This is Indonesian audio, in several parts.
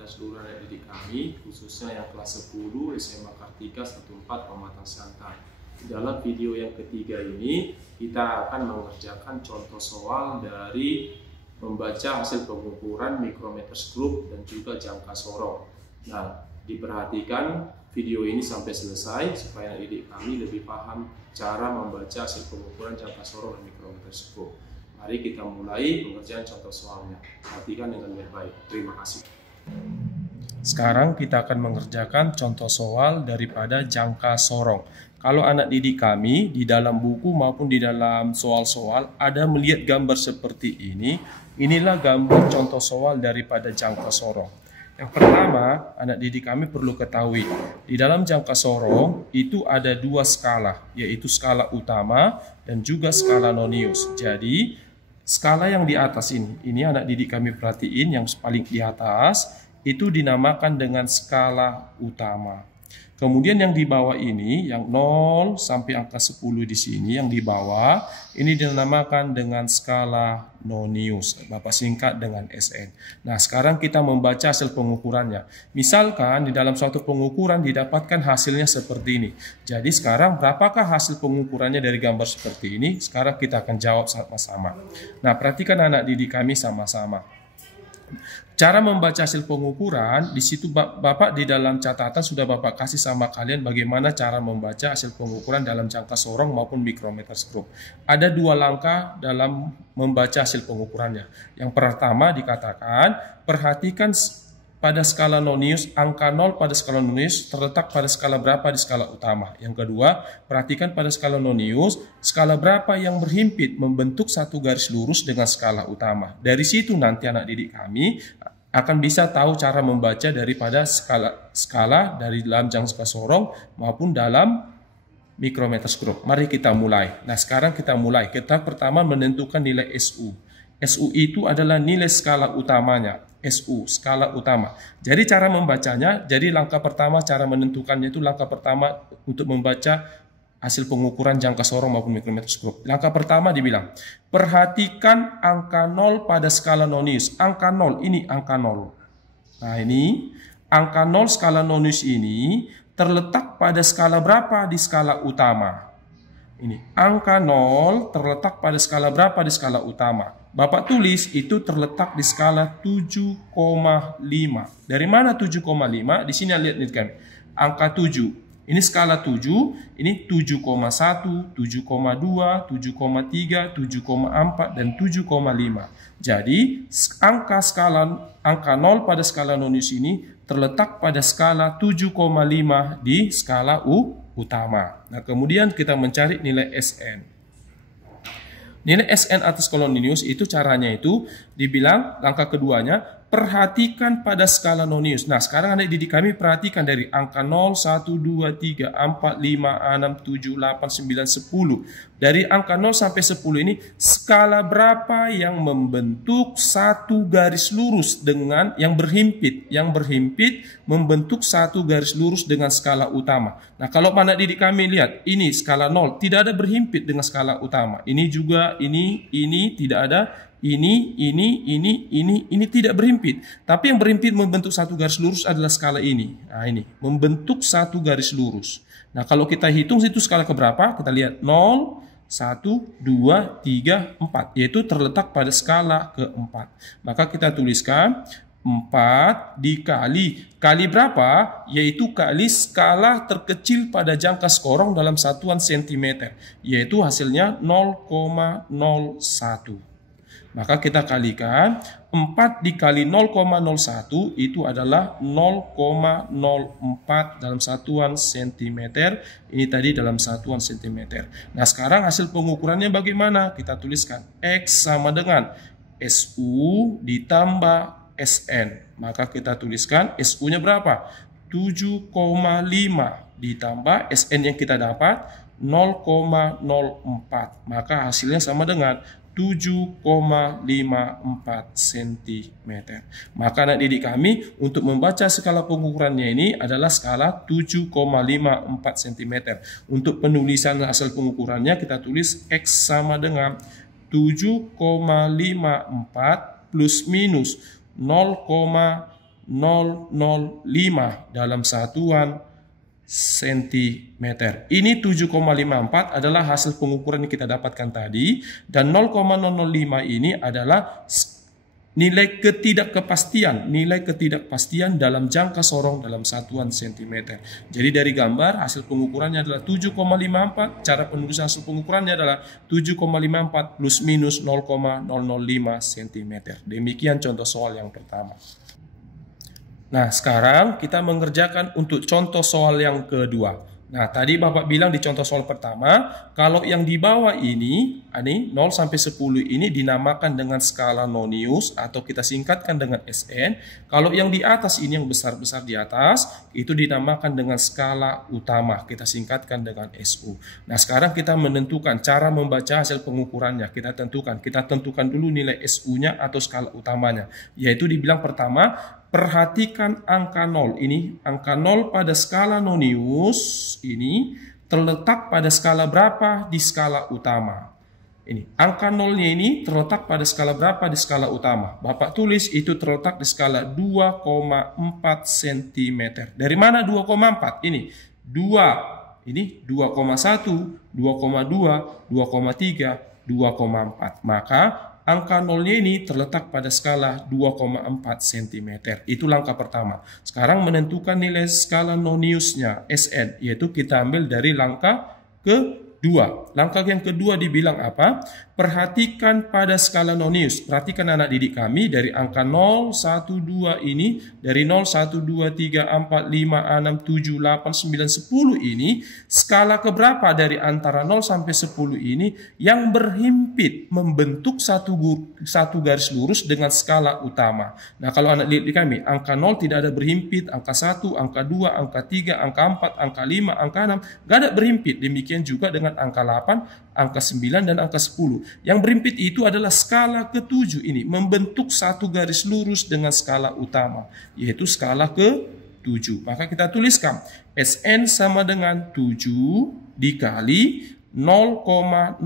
kepada seluruh anak didik kami, khususnya yang kelas 10 SMA Kartika 14 Pematang Siantar. Dalam video yang ketiga ini, kita akan mengerjakan contoh soal dari membaca hasil pengukuran micrometers group dan juga jangka sorong. Nah, diperhatikan video ini sampai selesai supaya anak didik kami lebih paham cara membaca hasil pengukuran jangka sorong dan micrometers group. Mari kita mulai pengerjaan contoh soalnya. Perhatikan dengan baik. Terima kasih. Sekarang kita akan mengerjakan contoh soal daripada jangka sorong. Kalau anak didik kami di dalam buku maupun di dalam soal-soal ada melihat gambar seperti ini, inilah gambar contoh soal daripada jangka sorong. Yang pertama, anak didik kami perlu ketahui, di dalam jangka sorong itu ada dua skala, yaitu skala utama dan juga skala nonius. Jadi, skala yang di atas ini anak didik kami perhatiin yang paling di atas, itu dinamakan dengan skala utama. Kemudian yang di bawah ini, yang 0 sampai angka 10 di sini, yang di bawah, ini dinamakan dengan skala nonius. Bapak singkat dengan SN. Nah, sekarang kita membaca hasil pengukurannya. Misalkan di dalam suatu pengukuran didapatkan hasilnya seperti ini. Jadi sekarang berapakah hasil pengukurannya dari gambar seperti ini? Sekarang kita akan jawab sama-sama. Nah, perhatikan anak didik kami sama-sama. Cara membaca hasil pengukuran, di situ Bapak di dalam catatan sudah Bapak kasih sama kalian bagaimana cara membaca hasil pengukuran dalam jangka sorong maupun micrometers group. Ada dua langkah dalam membaca hasil pengukurannya. Yang pertama dikatakan, perhatikan pada skala nonius, angka 0 pada skala nonius terletak pada skala berapa di skala utama. Yang kedua, perhatikan pada skala nonius, skala berapa yang berhimpit membentuk satu garis lurus dengan skala utama. Dari situ nanti anak didik kami akan bisa tahu cara membaca daripada skala dari dalam jangka sorong maupun dalam micrometers group. Mari kita mulai. Nah, sekarang kita mulai. Kita pertama menentukan nilai SU. SU itu adalah nilai skala utamanya. SU, skala utama. Jadi cara membacanya, jadi langkah pertama cara menentukannya itu langkah pertama untuk membaca hasil pengukuran jangka sorong maupun micrometers group. Langkah pertama dibilang, perhatikan angka 0 pada skala nonius. Angka 0, ini angka 0. Nah ini, angka 0 skala nonius ini terletak pada skala berapa di skala utama? Ini, angka 0 terletak pada skala berapa di skala utama? Bapak tulis itu terletak di skala 7,5. Dari mana 7,5? Di sini lihat nih kan. Angka 7. Ini skala 7, ini 7,1, 7,2, 7,3, 7,4 dan 7,5. Jadi angka 0 pada skala nonius ini terletak pada skala 7,5 di skala utama. Nah, kemudian kita mencari nilai SN. Nilai SN atas skala nonius itu caranya itu dibilang langkah keduanya, perhatikan pada skala nonius. Nah, sekarang anak didik kami perhatikan dari angka 0, 1, 2, 3, 4, 5, 6, 7, 8, 9, 10. Dari angka 0 sampai 10 ini, skala berapa yang membentuk satu garis lurus dengan yang berhimpit? Yang berhimpit membentuk satu garis lurus dengan skala utama. Nah, kalau anak didik kami lihat, ini skala 0, tidak ada berhimpit dengan skala utama. Ini juga, ini tidak ada. Ini tidak berhimpit. Tapi yang berhimpit membentuk satu garis lurus adalah skala ini. Nah ini, membentuk satu garis lurus. Nah kalau kita hitung itu skala keberapa? Kita lihat 0, 1, 2, 3, 4. Yaitu terletak pada skala keempat. Maka kita tuliskan 4 dikali. Kali berapa? Yaitu kali skala terkecil pada jangka sorong dalam satuan sentimeter. Yaitu hasilnya 0,01. Maka kita kalikan 4 dikali 0,01 itu adalah 0,04 dalam satuan sentimeter. Ini tadi dalam satuan sentimeter. Nah sekarang hasil pengukurannya bagaimana? Kita tuliskan X sama dengan SU ditambah SN. Maka kita tuliskan SU-nya berapa? 7,5 ditambah SN yang kita dapat 0,04. Maka hasilnya sama dengan 7,54 cm. Maka anak didik kami untuk membaca skala pengukurannya ini adalah skala 7,54 cm. Untuk penulisan hasil pengukurannya kita tulis X sama dengan 7,54 plus minus 0,04 dalam satuan sentimeter. Ini 7,54 adalah hasil pengukuran yang kita dapatkan tadi, dan 0,005 ini adalah nilai ketidakpastian dalam jangka sorong dalam satuan sentimeter. Jadi dari gambar hasil pengukurannya adalah 7,54, cara penulisan hasil pengukurannya adalah 7,54 plus minus 0,005 cm. Demikian contoh soal yang pertama. Nah, sekarang kita mengerjakan untuk contoh soal yang kedua. Nah, tadi Bapak bilang di contoh soal pertama, kalau yang di bawah ini 0 sampai 10 ini dinamakan dengan skala nonius atau kita singkatkan dengan SN. Kalau yang di atas ini, yang besar-besar di atas, itu dinamakan dengan skala utama, kita singkatkan dengan SU. Nah, sekarang kita menentukan cara membaca hasil pengukurannya. Kita tentukan dulu nilai SU-nya atau skala utamanya, yaitu dibilang pertama, perhatikan angka 0 ini, angka 0 pada skala nonius ini terletak pada skala berapa di skala utama. Ini, angka 0-nya ini terletak pada skala berapa di skala utama. Bapak tulis itu terletak di skala 2,4 cm. Dari mana 2,4? Ini 2, ini 2,1, 2,2, 2,3, 2,4. Maka angka 0-nya ini terletak pada skala 2,4 cm. Itu langkah pertama. Sekarang menentukan nilai skala noniusnya, SN, yaitu kita ambil dari langkah kedua. Langkah yang kedua dibilang apa? Perhatikan pada skala nonius. Perhatikan anak didik kami dari angka 0, 1, 2 ini, dari 0, 1, 2, 3, 4, 5, 6, 7, 8, 9, 10 ini, skala keberapa dari antara 0 sampai 10 ini yang berhimpit membentuk satu garis lurus dengan skala utama. Nah, kalau anak didik kami, angka 0 tidak ada berhimpit, angka 1, angka 2, angka 3, angka 4, angka 5, angka 6, gak ada berhimpit. Demikian juga dengan angka 8, angka 9, dan angka 10. Yang berhimpit itu adalah skala ke-7 ini, membentuk satu garis lurus dengan skala utama, yaitu skala ke-7. Maka kita tuliskan SN sama dengan 7 dikali 0,01.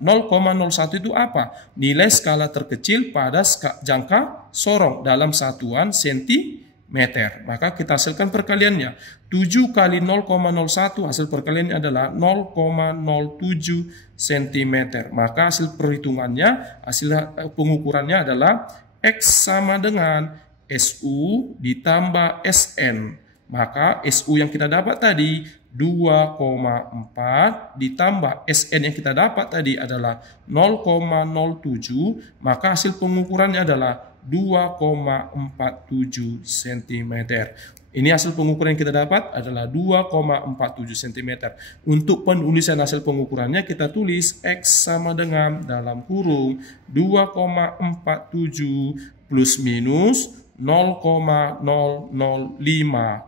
0,01 itu apa? Nilai skala terkecil pada jangka sorong dalam satuan sentimeter. Maka kita hasilkan perkaliannya. 7 kali 0,01 hasil perkaliannya adalah 0,07 cm. Maka hasil perhitungannya, hasil pengukurannya adalah X sama dengan SU ditambah SN. Maka SU yang kita dapat tadi 2,4 ditambah SN yang kita dapat tadi adalah 0,07. Maka hasil pengukurannya adalah 2,47 cm. Ini hasil pengukuran yang kita dapat adalah 2,47 cm. Untuk penulisan hasil pengukurannya kita tulis X sama dengan dalam kurung 2,47 plus minus 0,005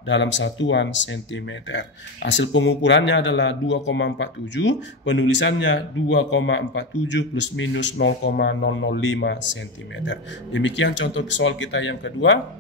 dalam satuan sentimeter. Hasil pengukurannya adalah 2,47, penulisannya 2,47 plus minus 0,005 cm. Demikian contoh soal kita yang kedua.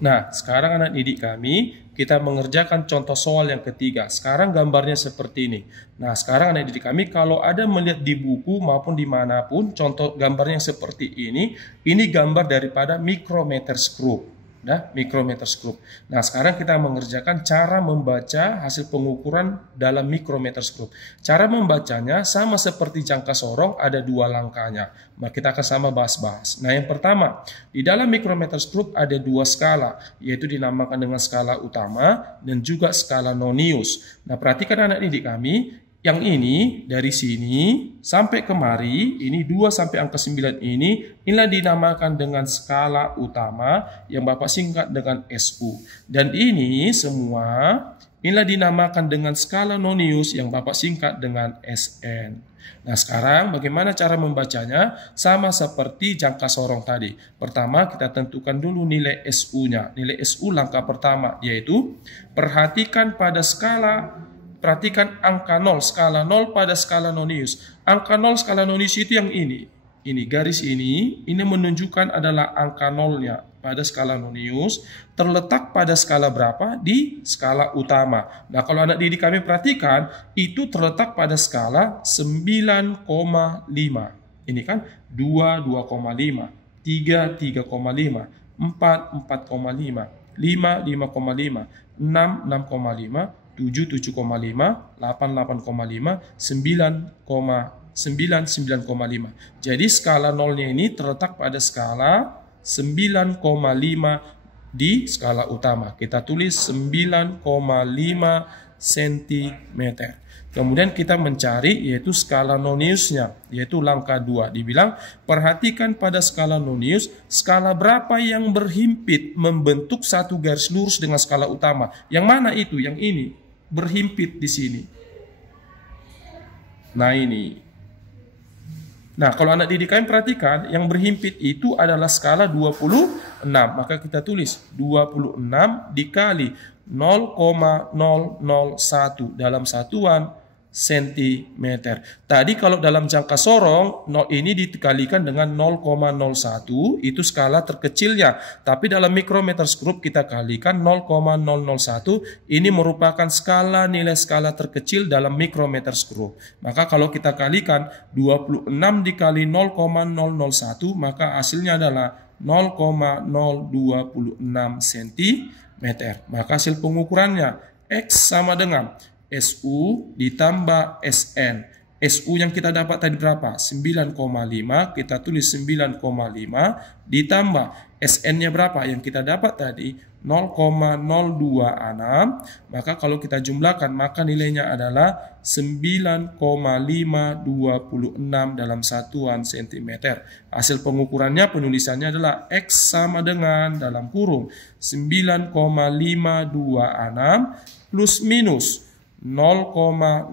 Nah, sekarang anak didik kami, kita mengerjakan contoh soal yang ketiga. Sekarang gambarnya seperti ini. Nah, sekarang anak didik kami, kalau ada melihat di buku maupun dimanapun, contoh gambarnya seperti ini gambar daripada micrometer screw. Nah, micrometer screw. Nah, sekarang kita mengerjakan cara membaca hasil pengukuran dalam micrometer screw. Cara membacanya sama seperti jangka sorong, ada dua langkahnya. Nah, kita akan sama bahas-bahas. Nah, yang pertama, di dalam micrometer screw ada dua skala, yaitu dinamakan dengan skala utama dan juga skala nonius. Nah, perhatikan anak didik kami, yang ini dari sini sampai kemari, ini 2 sampai angka 9 inilah dinamakan dengan skala utama yang Bapak singkat dengan SU. Dan ini semua inilah dinamakan dengan skala nonius yang Bapak singkat dengan SN. Nah, sekarang bagaimana cara membacanya? Sama seperti jangka sorong tadi. Pertama, kita tentukan dulu nilai SU-nya. Nilai SU langkah pertama, yaitu perhatikan pada perhatikan angka 0, skala 0 pada skala nonius. Angka 0 skala nonius itu yang ini. Ini garis ini menunjukkan adalah angka 0-nya pada skala nonius. Terletak pada skala berapa? Di skala utama. Nah, kalau anak didik kami perhatikan, itu terletak pada skala 9,5. Ini kan 2, 2,5. 3, 3,5. 4, 4,5, 5, 5,5, 6, 6,5, 7, 7,5, 8, 8,5, 9, 9, 9,5. Jadi skala nolnya ini terletak pada skala 9,5 di skala utama. Kita tulis 9,5 cm. Kemudian kita mencari yaitu skala noniusnya, yaitu langkah 2. Dibilang, perhatikan pada skala nonius, skala berapa yang berhimpit membentuk satu garis lurus dengan skala utama. Yang mana itu? Yang ini, berhimpit di sini. Nah ini. Nah, kalau anak didik kalian perhatikan, yang berhimpit itu adalah skala 26. Maka kita tulis 26 dikali 0,001 dalam satuan sentimeter. Tadi kalau dalam jangka sorong, 0 ini dikalikan dengan 0,01, itu skala terkecilnya. Tapi dalam micrometer scope kita kalikan 0,001, ini merupakan skala nilai skala terkecil dalam micrometer scope. Maka kalau kita kalikan 26 dikali 0,001, maka hasilnya adalah 0,026 cm. Maka hasil pengukurannya X sama dengan SU ditambah SN. SU yang kita dapat tadi berapa? 9,5. Kita tulis 9,5 ditambah SN-nya berapa? Yang kita dapat tadi 0,026. Maka kalau kita jumlahkan, maka nilainya adalah 9,526 dalam satuan sentimeter. Hasil pengukurannya, penulisannya adalah X sama dengan dalam kurung 9,526 plus minus 0,0005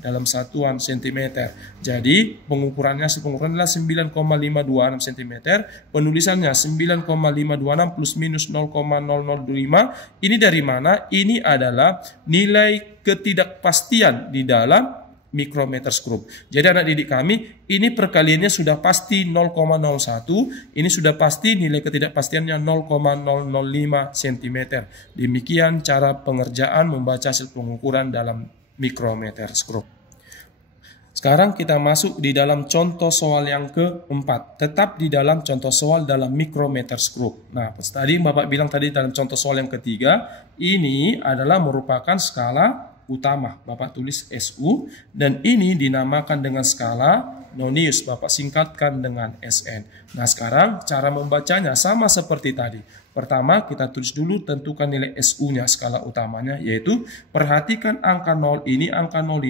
dalam satuan sentimeter. Jadi pengukurannya adalah 9,526 cm. Penulisannya 9,526 plus minus 0,005. Ini dari mana? Ini adalah nilai ketidakpastian di dalam micrometer scope. Jadi anak didik kami, ini perkaliannya sudah pasti 0,01, ini sudah pasti nilai ketidakpastiannya 0,005 cm. Demikian cara pengerjaan membaca hasil pengukuran dalam micrometer scope. Sekarang kita masuk di dalam contoh soal yang keempat. Tetap di dalam contoh soal dalam micrometer scope. Nah, tadi Bapak bilang tadi dalam contoh soal yang ketiga, ini adalah merupakan skala utama, Bapak tulis SU, dan ini dinamakan dengan skala nonius, Bapak singkatkan dengan SN. Nah, sekarang cara membacanya sama seperti tadi. Pertama, kita tulis dulu, tentukan nilai SU-nya, skala utamanya, yaitu perhatikan angka 0 ini, angka 0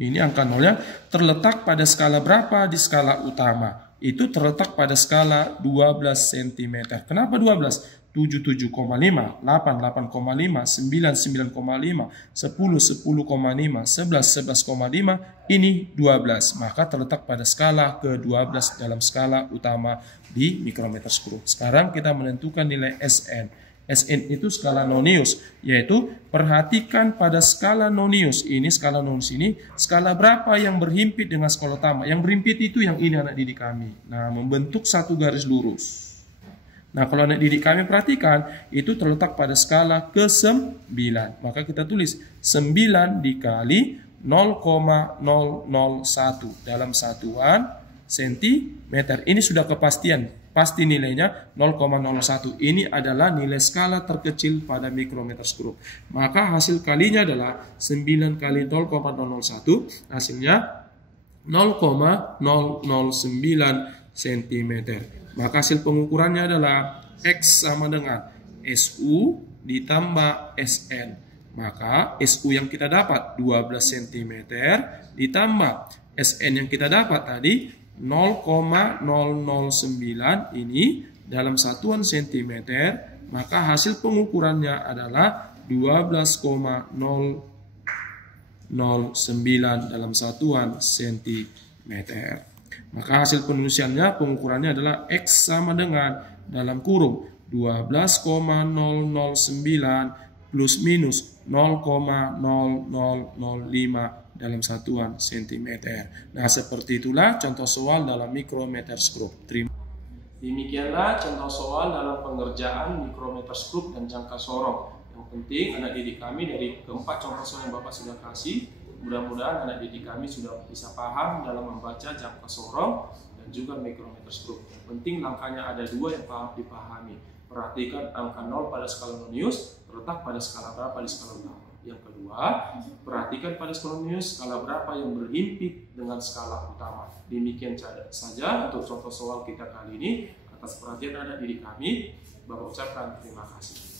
ini angka 0-nya terletak pada skala berapa di skala utama? Itu terletak pada skala 12 cm. Kenapa 12? 7, 7,5, 8, 8,5, 9, 9,5, 10, 10,5, 11, 11,5, ini 12. Maka terletak pada skala ke-12 dalam skala utama di micrometer scope. Sekarang kita menentukan nilai SN. SN itu skala nonius, yaitu perhatikan pada skala nonius. Ini skala nonius ini, skala berapa yang berhimpit dengan skala utama? Yang berhimpit itu yang ini anak didik kami. Nah, membentuk satu garis lurus. Nah, kalau anak didik kami perhatikan, itu terletak pada skala ke-9. Maka kita tulis 9 dikali 0,001 dalam satuan sentimeter. Ini sudah kepastian. Pasti nilainya 0,01. Ini adalah nilai skala terkecil pada micrometer scope. Maka hasil kalinya adalah 9 kali 0,001. Hasilnya 0,009 cm. Maka hasil pengukurannya adalah X sama dengan SU ditambah SN. Maka SU yang kita dapat 12 cm ditambah SN yang kita dapat tadi 0,009 ini dalam satuan cm. Maka hasil pengukurannya adalah 12,009 dalam satuan cm. Maka hasil penulisannya, pengukurannya adalah X sama dengan dalam kurung 12,009 plus minus 0,0005 dalam satuan sentimeter. Nah, seperti itulah contoh soal dalam micrometer scope. Demikianlah contoh soal dalam pengerjaan micrometer scope dan jangka sorong. Yang penting anak didik kami dari keempat contoh soal yang Bapak sudah kasih, mudah-mudahan anak didik kami sudah bisa paham dalam membaca jangka sorong dan juga micrometer stroke. Yang penting langkahnya ada dua yang dipahami. Perhatikan angka 0 pada skala nonius terletak pada skala berapa di skala utama. Yang kedua, perhatikan pada skala nonius skala berapa yang berhimpit dengan skala utama. Demikian saja untuk contoh soal kita kali ini. Atas perhatian Anda diri kami, Bapak ucapkan terima kasih.